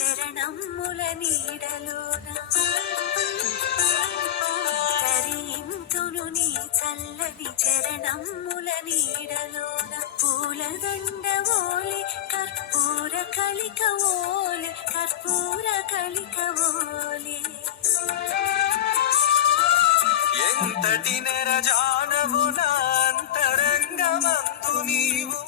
చల్లని చరణముల నీడలోన ధరింతును నీ చల్లని చరణముల నీడలోన పూలదండ ఓలి కర్పూర కలిక ఓలి కర్పూర కలిక ఓలి. ఎంతటి నెరజానవు నా అంతరంగమందు నీవు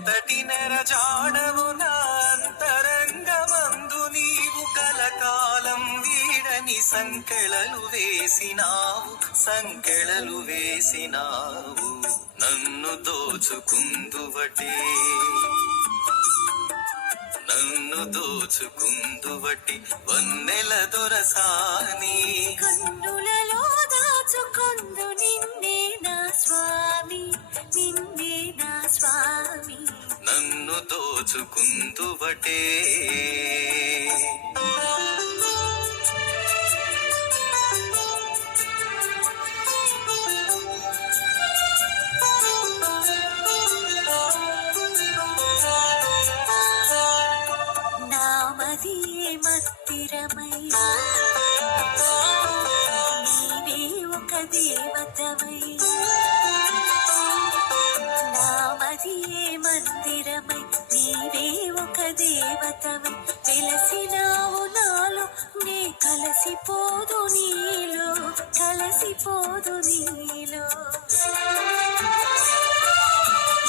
ఎంతటి నెరజానవు నా అంతరంగమందు నీవు కలకాలం వీడని సంకెళలు వేసినావు సంకెళలు వేసినావు. నన్ను దోచుకుందువటే. నన్ను దోచుకుందువటి. వన్నెల దొరసానీ దోచుకుందువటే నామదియే కలసిపోదు నీలో కలసిపోదు నీలో.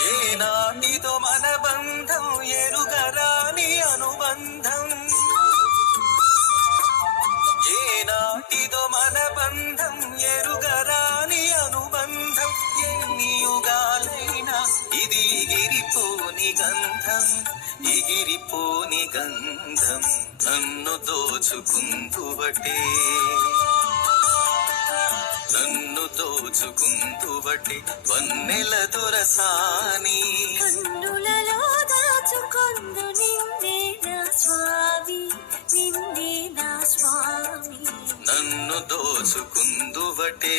ఏనాటిదో మన బంధం ఎరుగరాని అనుబంధం. ఏనాటిదో మన బంధం ఎరుగరాని అనుబంధం. ఎన్ని యుగాలైనా ఇది ఎగిరిపోని గంధం. ఎగిరిపోని గంధం నన్ను దోచుకుందువటే నన్ను దోచుకుందువటి వన్నెల దొరసాని. కన్నులలో దాచుకొందు నిన్నే నా స్వామి నిన్నే నా స్వామి. నన్ను దోచుకుందువటే